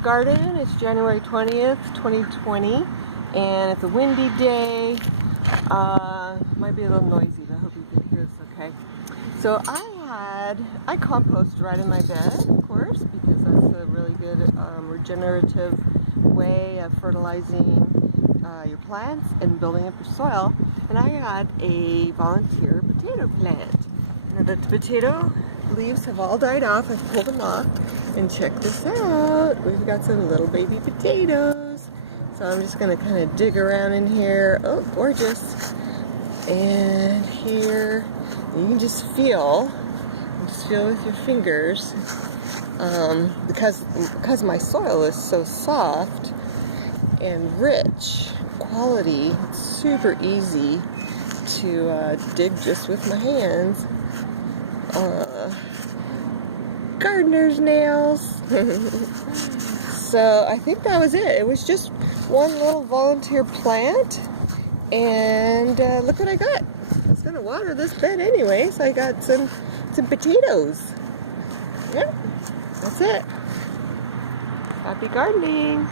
the garden. It's January 20th, 2020, and it's a windy day. Might be a little noisy, but I hope you can hear this okay. So I compost right in my bed, of course, because that's a really good regenerative way of fertilizing your plants and building up your soil. And I got a volunteer potato plant. Now the potato leaves have all died off. I've pulled them off, and check this out. We've got some little baby potatoes. So I'm just gonna kind of dig around in here. Oh, gorgeous. And here, you can just feel with your fingers, because my soil is so soft and rich quality, it's super easy to dig just with my hands. Gardener's nails. So I think that was it. It was just one little volunteer plant, and look what I got. I was gonna water this bed anyway, so I got some potatoes. Yeah, that's it. Happy gardening.